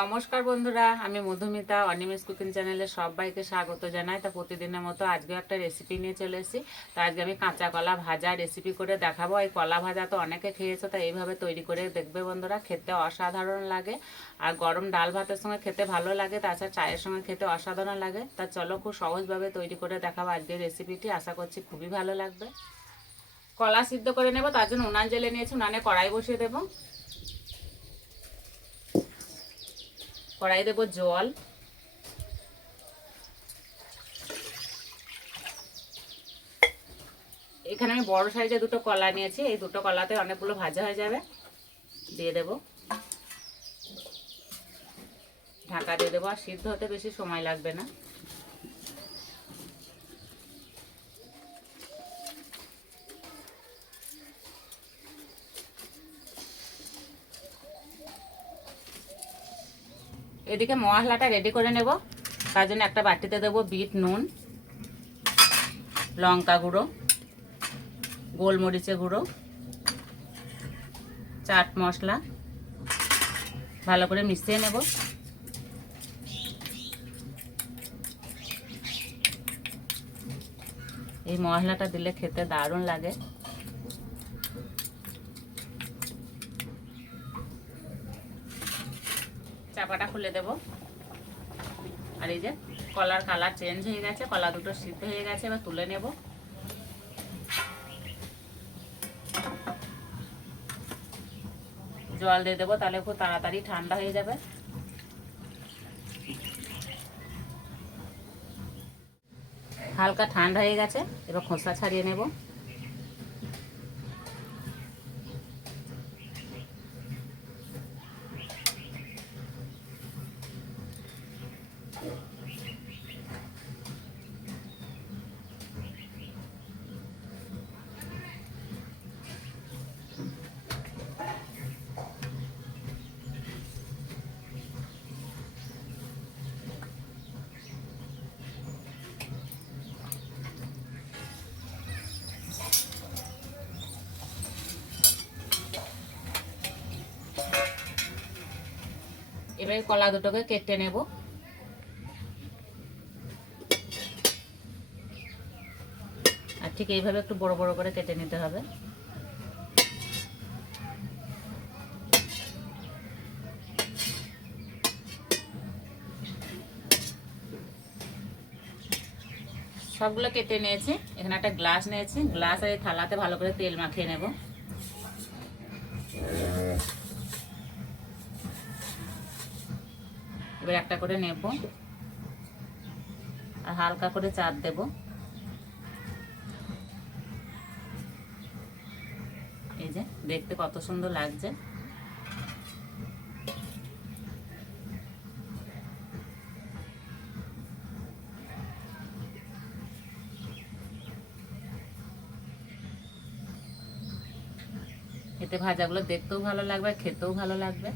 নমস্কার বন্ধুরা, আমি মধুমিতা অনিমেষ কুকিং চ্যানেলে সবাইকে স্বাগত জানাই। তা প্রতিদিনের মতো আজকে একটা রেসিপি নিয়ে চলে এসেছি। তো আজকে আমি কাঁচা কলা ভাজা রেসিপি করে দেখাবো। এই কলা ভাজা তো অনেকে খেয়েছো, তাই এইভাবে তৈরি করে দেখবে বন্ধুরা, খেতে অসাধারণ লাগে। আর গরম ডাল ভাতের সঙ্গে খেতে ভালো লাগে, তাছাড়া চায়ের সঙ্গে খেতে অসাধারণ লাগে। তা চলো খুব সহজভাবে তৈরি করে দেখাবো আজকের রেসিপিটি। আশা করছি খুবই ভালো লাগবে। কলা সিদ্ধ করে নেবো, তার জন্য উনান জেলে নিয়েছি। উনানে কড়াই বসিয়ে দেবো। কড়াই দেবো জল, এখানে আমি বড় সাইজে দুটো কলা নিয়েছি। এই দুটো কলাতে অনেকগুলো ভাজা হয়ে যাবে। দিয়ে দেব, ঢাকা দিয়ে দেবো। আর সিদ্ধ হতে বেশি সময় লাগবে না। এদিকে মশলাটা রেডি করে নেব। তার জন্য একটা বাটিতে দেবো বিট নুন, লঙ্কা গুঁড়ো, গোলমরিচের গুঁড়ো, চাট মশলা, ভালো করে মিশিয়ে নেব। এই মশলাটা দিলে খেতে দারুণ লাগে। চাপাটা খুলে দেব। আর এই যে কলার কালার চেঞ্জ হয়ে গেছে, কলা দুটো সিদ্ধ হয়ে গেছে। এবার তুলে নেব। জল দিয়ে দেবো, তাহলে খুব তাড়াতাড়ি ঠান্ডা হয়ে যাবে। হালকা ঠান্ডা হয়ে গেছে, এবার খোসা ছাড়িয়ে নেব। এবারে কলা দুটোকে কেটে নেব। আর ঠিক এইভাবে একটু বড় বড় করে কেটে নিতে হবে। সবগুলো কেটে নিয়েছি। এখানে একটা গ্লাস নিয়েছি, গ্লাস আর এই থালাতে ভালো করে তেল মাখিয়ে নেব। এবার একটা করে নেব আর হালকা করে চাপ দেব। এই যে দেখতে কত সুন্দর লাগছে। এতে ভাজাগুলো দেখতেও ভালো লাগবে, খেতেও ভালো লাগবে।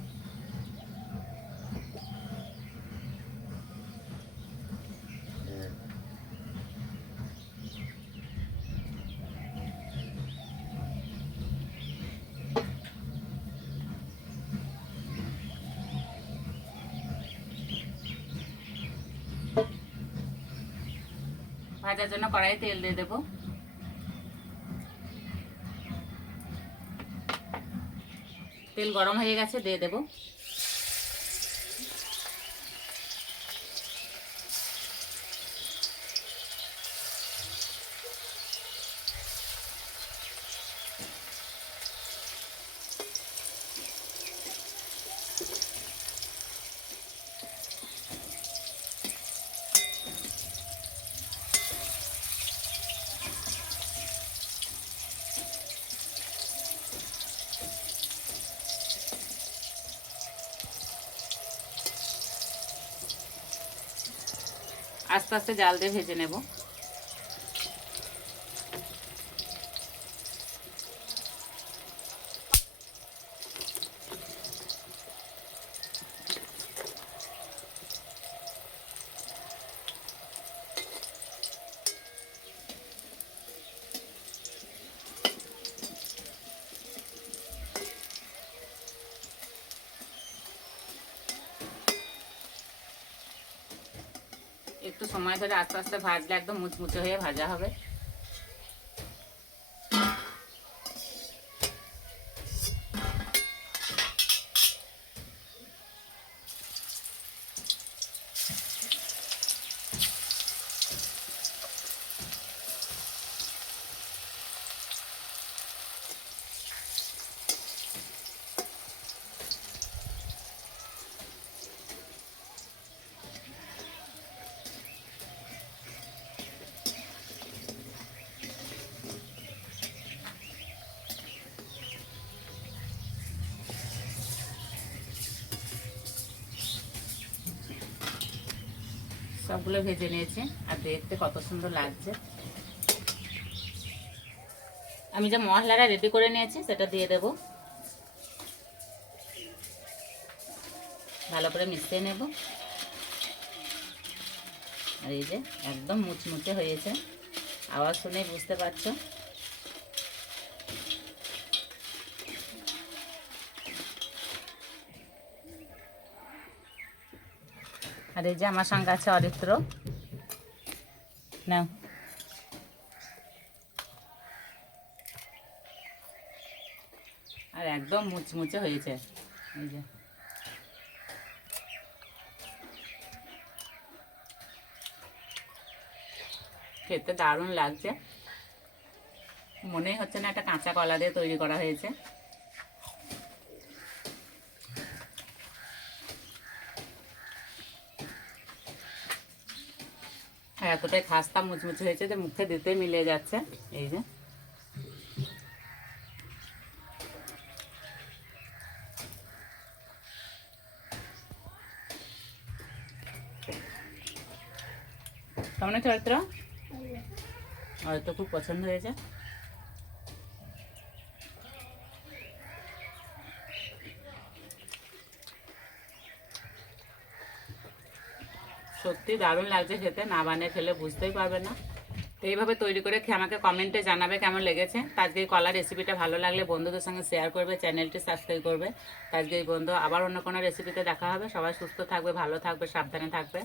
ভাজার জন্য কড়াইয়ে তেল দিয়ে দেবো। তেল গরম হয়ে গেছে, দিয়ে দেবো। আস্তে আস্তে জাল দিয়ে ভেজে নেব। একটু সময় ধরে আস্তে আস্তে ভাজলে একদম মুচমুচে হয়ে ভাজা হবে। সবগুলো ভেজে নিয়েছি আর দেখতে কত সুন্দর লাগছে। আমি যে মশলাটা রেডি করে নিয়েছি সেটা দিয়ে দেব, ভালো করে মিশিয়ে নেব। আর এই যে একদম মুচমুচে হয়েছে, আওয়াজ শুনেই বুঝতে পারছো। আর এই যে আমার সঙ্গে আছে অরিত্র, নাও। আর একদম মুচমুচে হয়েছে, এই যে খেতে দারুণ লাগছে। মনেই হচ্ছে না একটা কাঁচা কলা দিয়ে তৈরি করা হয়েছে। আর এতটাই খাস্তা মুচমুচে হয়েছে যে মুখে দিতে মিলে যাচ্ছে। এই যে কেমন আছে অরিত্র? অরিত্র খুব পছন্দ হয়েছে। সত্যি দারুণ লাগছে খেতে, না বানিয়ে খেলে বুঝতেই পারবে না। তো এইভাবে তৈরি করে খেয়ে আমাকে কমেন্টে জানাবে কেমন লেগেছে। তো আজকে এই কলার রেসিপিটা ভালো লাগলে বন্ধুদের সঙ্গে শেয়ার করবে, চ্যানেলটি সাবস্ক্রাইব করবে। তো আজকে এই বন্ধু আবার অন্য কোনো রেসিপিতে দেখা হবে। সবাই সুস্থ থাকবে, ভালো থাকবে, সাবধানে থাকবে।